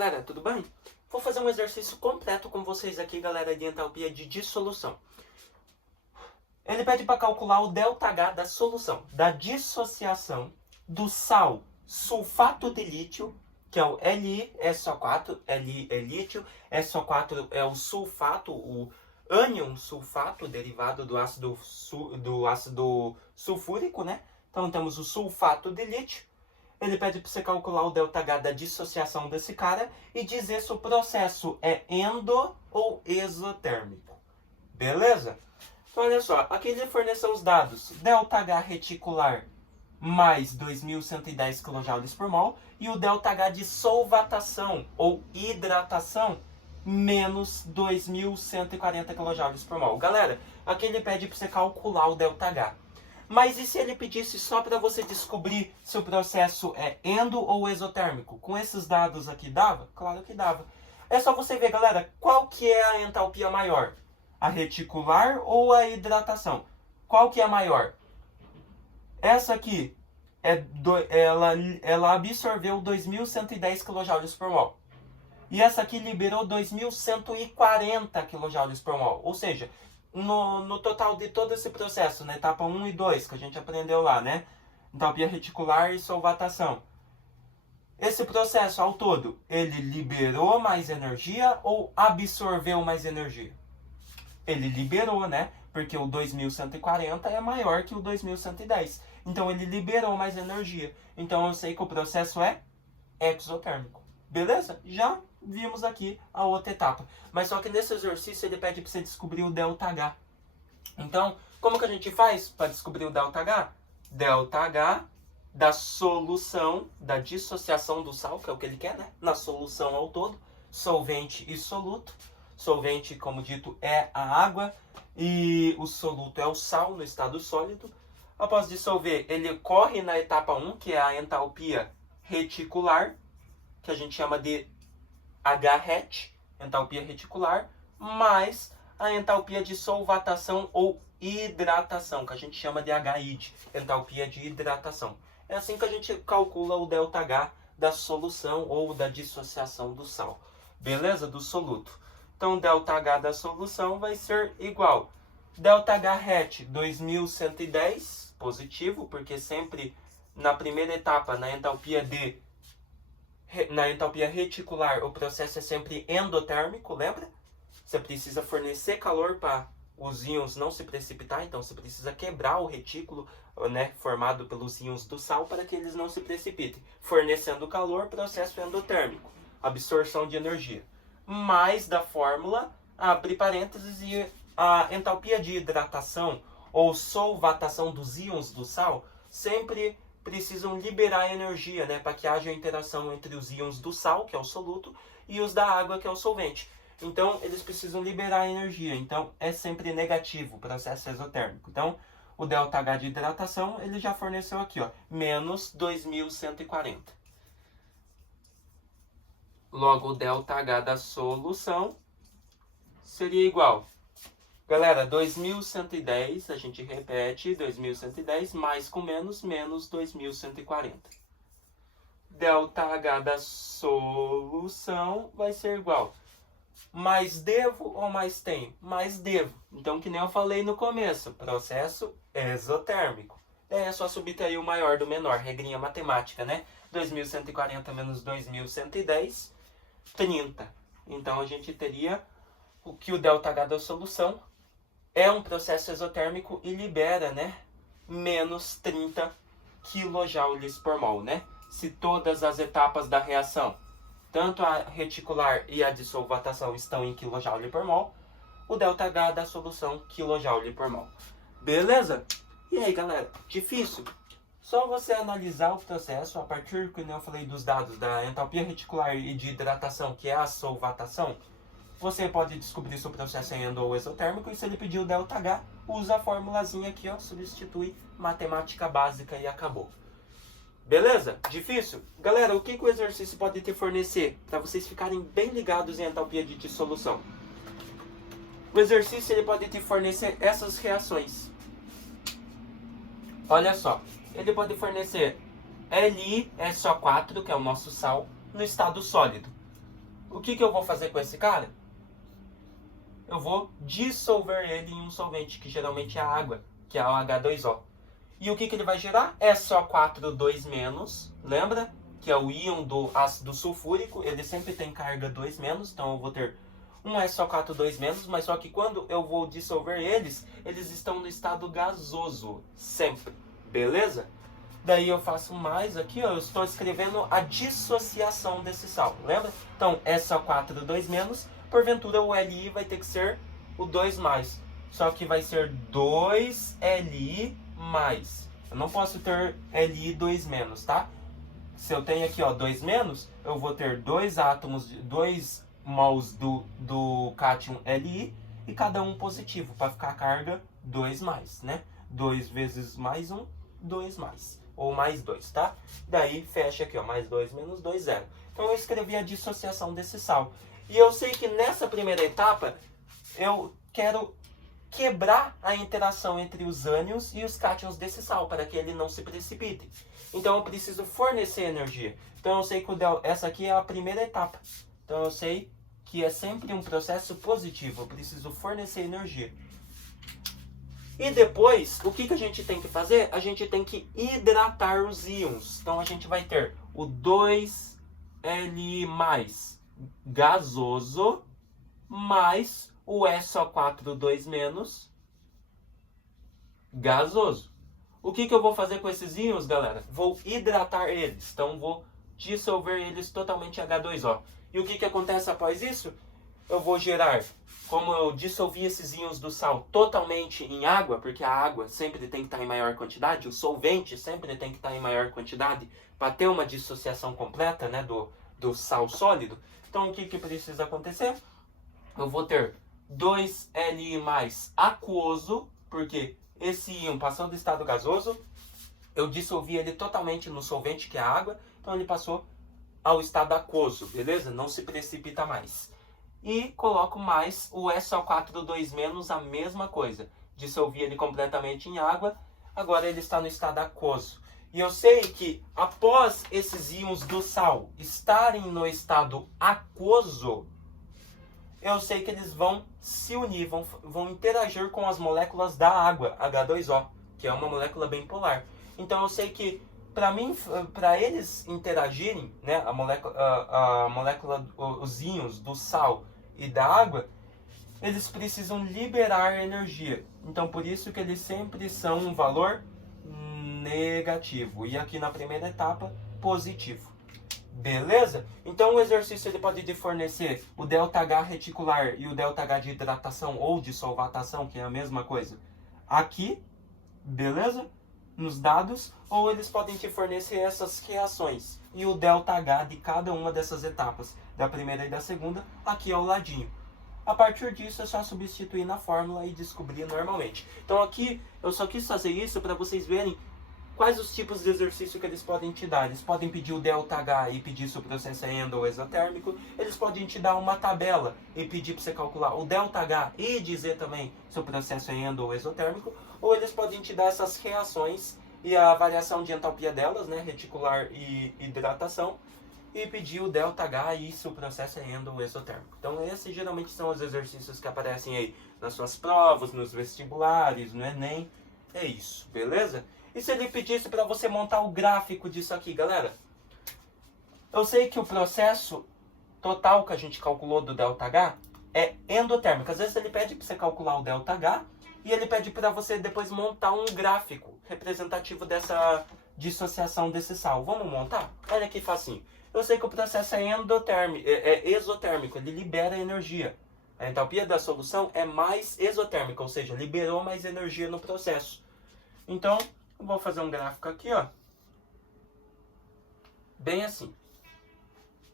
Galera, tudo bem? Vou fazer um exercício completo com vocês aqui, galera, de entalpia de dissolução. Ele pede para calcular o ΔH da solução, da dissociação do sal sulfato de lítio, que é o LiSO4, Li é lítio, SO4 é o sulfato, o ânion sulfato, derivado do ácido sulfúrico, né? Então temos o sulfato de lítio. Ele pede para você calcular o ΔH da dissociação desse cara e dizer se o processo é endo ou exotérmico. Beleza? Então, olha só, aqui ele forneceu os dados. ΔH reticular mais 2.110 kJ por mol e o ΔH de solvatação ou hidratação menos 2.140 kJ por mol. Galera, aqui ele pede para você calcular o ΔH. Mas e se ele pedisse só para você descobrir se o processo é endo ou exotérmico? Com esses dados aqui dava? Claro que dava. É só você ver, galera, qual que é a entalpia maior? A reticular ou a hidratação? Qual que é maior? Essa aqui, ela absorveu 2.110 kJ por mol. E essa aqui liberou 2.140 kJ por mol. Ou seja, no total de todo esse processo, na etapa 1 e 2, que a gente aprendeu lá, né? Entalpia reticular e solvatação. Esse processo ao todo, ele liberou mais energia ou absorveu mais energia? Ele liberou, né? Porque o 2.140 é maior que o 2.110. Então ele liberou mais energia. Então eu sei que o processo é exotérmico. Beleza? Já vimos aqui a outra etapa. Mas só que nesse exercício ele pede para você descobrir o ΔH. Então, como que a gente faz para descobrir o ΔH? ΔH da solução, da dissociação do sal, que é o que ele quer, né? Na solução ao todo, solvente e soluto. Solvente, como dito, é a água e o soluto é o sal no estado sólido. Após dissolver, ele corre na etapa 1, que é a entalpia reticular, que a gente chama de H-hat, entalpia reticular, mais a entalpia de solvatação ou hidratação, que a gente chama de HID, entalpia de hidratação. É assim que a gente calcula o ΔH da solução ou da dissociação do sal. Beleza? Do soluto. Então, ΔH da solução vai ser igual. ΔH-hat 2110, positivo, porque sempre na primeira etapa, na entalpia reticular, o processo é sempre endotérmico, lembra? Você precisa fornecer calor para os íons não se precipitar, então você precisa quebrar o retículo, né, formado pelos íons do sal para que eles não se precipitem. Fornecendo calor, processo endotérmico, absorção de energia. Mais da fórmula, abre parênteses, e a entalpia de hidratação ou solvatação dos íons do sal sempre precisam liberar energia, né, para que haja interação entre os íons do sal, que é o soluto, e os da água, que é o solvente. Então, eles precisam liberar energia. Então, é sempre negativo o processo exotérmico. Então, o ΔH de hidratação, ele já forneceu aqui, ó, menos 2.140. Logo, o ΔH da solução seria igual. Galera, 2.110, a gente repete, 2.110 mais com menos 2.140. ΔH da solução vai ser igual. Mais devo ou mais tenho? Mais devo. Então, que nem eu falei no começo, processo exotérmico. É só subtrair o maior do menor, regrinha matemática, né? 2.140 menos 2.110, 30. Então, a gente teria o que o ΔH da solução é um processo exotérmico e libera, né, menos 30 kJ por mol, né? Se todas as etapas da reação, tanto a reticular e a de solvatação, estão em kJ por mol, o ΔH da solução kJ por mol. Beleza? E aí, galera? Difícil? Só você analisar o processo a partir, como eu falei, dos dados da entalpia reticular e de hidratação, que é a solvatação. Você pode descobrir se o processo é endo ou exotérmico, e se ele pedir o ΔH, usa a formulazinha aqui, ó, substitui matemática básica e acabou. Beleza? Difícil? Galera, o que o exercício pode te fornecer para vocês ficarem bem ligados em entalpia de dissolução? O exercício ele pode te fornecer essas reações. Olha só, ele pode fornecer LiSO4, que é o nosso sal, no estado sólido. o que eu vou fazer com esse cara? Eu vou dissolver ele em um solvente, que geralmente é a água, que é o H2O. E o que ele vai gerar? SO4 2-, lembra? Que é o íon do ácido sulfúrico, ele sempre tem carga 2-, então eu vou ter um SO4 2-, mas só que quando eu vou dissolver eles estão no estado gasoso, sempre, beleza? Daí eu faço mais aqui, ó, eu estou escrevendo a dissociação desse sal, lembra? Então, SO4 2-, porventura o Li vai ter que ser o 2+, só que vai ser 2Li+. Eu não posso ter Li 2-, tá? Se eu tenho aqui, ó, 2-, eu vou ter 2 átomos, 2 mols do cátion Li e cada um positivo, para ficar a carga 2+, né? 2 vezes mais 1, 2+, ou mais 2, tá? Daí fecha aqui, ó, mais 2 menos 2, 0. Então eu escrevi a dissociação desse sal. E eu sei que nessa primeira etapa eu quero quebrar a interação entre os ânions e os cátions desse sal, para que ele não se precipite. Então eu preciso fornecer energia. Então eu sei que essa aqui é a primeira etapa. Então eu sei que é sempre um processo positivo. Eu preciso fornecer energia. E depois, o que a gente tem que fazer? A gente tem que hidratar os íons. Então a gente vai ter o 2Li+, gasoso, mais o SO4 2-, gasoso. O que eu vou fazer com esses íons, galera? Vou hidratar eles. Então vou dissolver eles totalmente em H2O. E o que acontece após isso? Eu vou gerar, como eu dissolvi esses íons do sal totalmente em água, porque a água sempre tem que estar em maior quantidade, o solvente sempre tem que estar em maior quantidade para ter uma dissociação completa, né, do sal sólido. Então o que precisa acontecer? Eu vou ter 2Li+ aquoso, porque esse íon passou do estado gasoso, eu dissolvi ele totalmente no solvente, que é a água, então ele passou ao estado aquoso, beleza? Não se precipita mais. E coloco mais o SO4 2-, a mesma coisa. Dissolvi ele completamente em água, agora ele está no estado aquoso. E eu sei que após esses íons do sal estarem no estado aquoso, eu sei que eles vão se unir, vão interagir com as moléculas da água, H2O, que é uma molécula bem polar. Então eu sei que para eles interagirem, né, a molécula, os íons do sal e da água, eles precisam liberar energia. Então por isso que eles sempre são um valor negativo. E aqui na primeira etapa, positivo. Beleza? Então o exercício ele pode fornecer o ΔH reticular e o ΔH de hidratação ou de solvatação, que é a mesma coisa, aqui, beleza? Nos dados, ou eles podem te fornecer essas reações e o ΔH de cada uma dessas etapas, da primeira e da segunda, aqui ao ladinho. A partir disso é só substituir na fórmula e descobrir normalmente. Então aqui eu só quis fazer isso para vocês verem quais os tipos de exercício que eles podem te dar. Eles podem pedir o ΔH e pedir se o processo é endo ou exotérmico. Eles podem te dar uma tabela e pedir para você calcular o ΔH e dizer também se o processo é endo ou exotérmico. Ou eles podem te dar essas reações e a variação de entalpia delas, né, reticular e hidratação, e pedir o ΔH e se o processo é endo ou exotérmico. Então esses geralmente são os exercícios que aparecem aí nas suas provas, nos vestibulares, no Enem. É isso, beleza? E se ele pedisse para você montar o gráfico disso aqui, galera? Eu sei que o processo total que a gente calculou do ΔH é endotérmico. Às vezes ele pede para você calcular o ΔH e ele pede para você depois montar um gráfico representativo dessa dissociação desse sal. Vamos montar? Olha que facinho. Eu sei que o processo é exotérmico, ele libera energia. A entalpia da solução é mais exotérmica, ou seja, liberou mais energia no processo. Então, eu vou fazer um gráfico aqui, ó. Bem assim.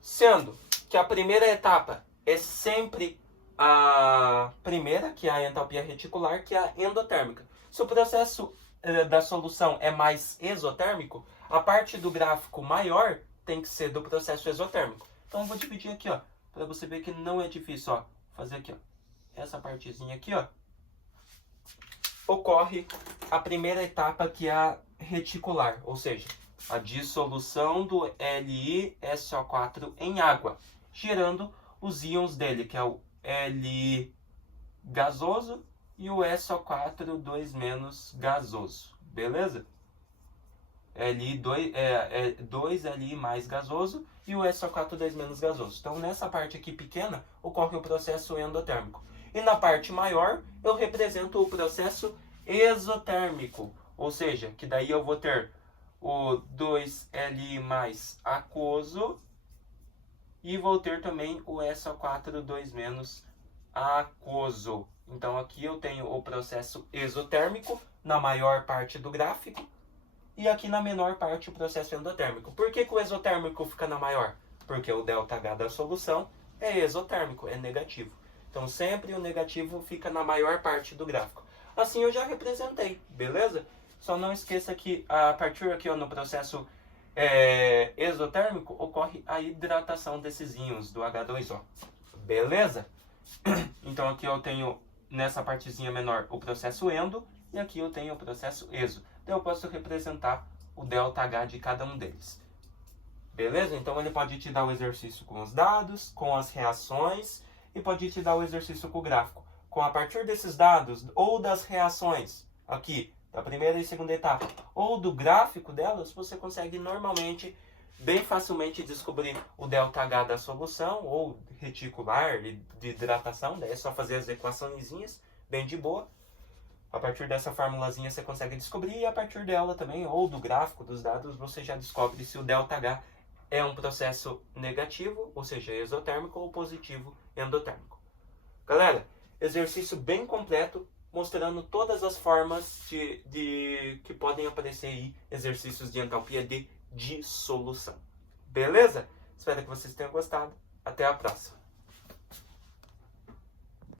Sendo que a primeira etapa é sempre a primeira, que é a entalpia reticular, que é a endotérmica. Se o processo da solução é mais exotérmico, a parte do gráfico maior tem que ser do processo exotérmico. Então eu vou dividir aqui, ó, para você ver que não é difícil, ó. Vou fazer aqui, ó. Essa partezinha aqui, ó. Ocorre a primeira etapa, que é a reticular, ou seja, a dissolução do LiSO4 em água, gerando os íons dele, que é o Li gasoso e o SO4 2- gasoso, beleza? 2Li mais gasoso e o SO4 2- gasoso. Então, nessa parte aqui pequena, ocorre o processo endotérmico. E na parte maior, eu represento o processo exotérmico. Ou seja, que daí eu vou ter o 2Li mais aquoso e vou ter também o SO4 2- aquoso. Então, aqui eu tenho o processo exotérmico na maior parte do gráfico e aqui na menor parte o processo endotérmico. Por que o exotérmico fica na maior? Porque o ΔH da solução é exotérmico, é negativo. Então, sempre o negativo fica na maior parte do gráfico. Assim eu já representei, beleza? Só não esqueça que a partir aqui no processo exotérmico ocorre a hidratação desses íons do H2O. Beleza? Então aqui eu tenho nessa partezinha menor o processo endo e aqui eu tenho o processo exo. Então eu posso representar o ΔH de cada um deles. Beleza? Então ele pode te dar o exercício com os dados, com as reações e pode te dar o exercício com o gráfico. Com a partir desses dados ou das reações aqui da primeira e segunda etapa ou do gráfico delas, você consegue normalmente, bem facilmente descobrir o ΔH da solução ou reticular de hidratação. Daí é só fazer as equaçõezinhas bem de boa. A partir dessa formulazinha você consegue descobrir e a partir dela também, ou do gráfico dos dados, você já descobre se o ΔH é um processo negativo, ou seja, exotérmico, ou positivo, endotérmico. Galera, exercício bem completo, mostrando todas as formas que podem aparecer aí, exercícios de entalpia de dissolução. Beleza? Espero que vocês tenham gostado. Até a próxima.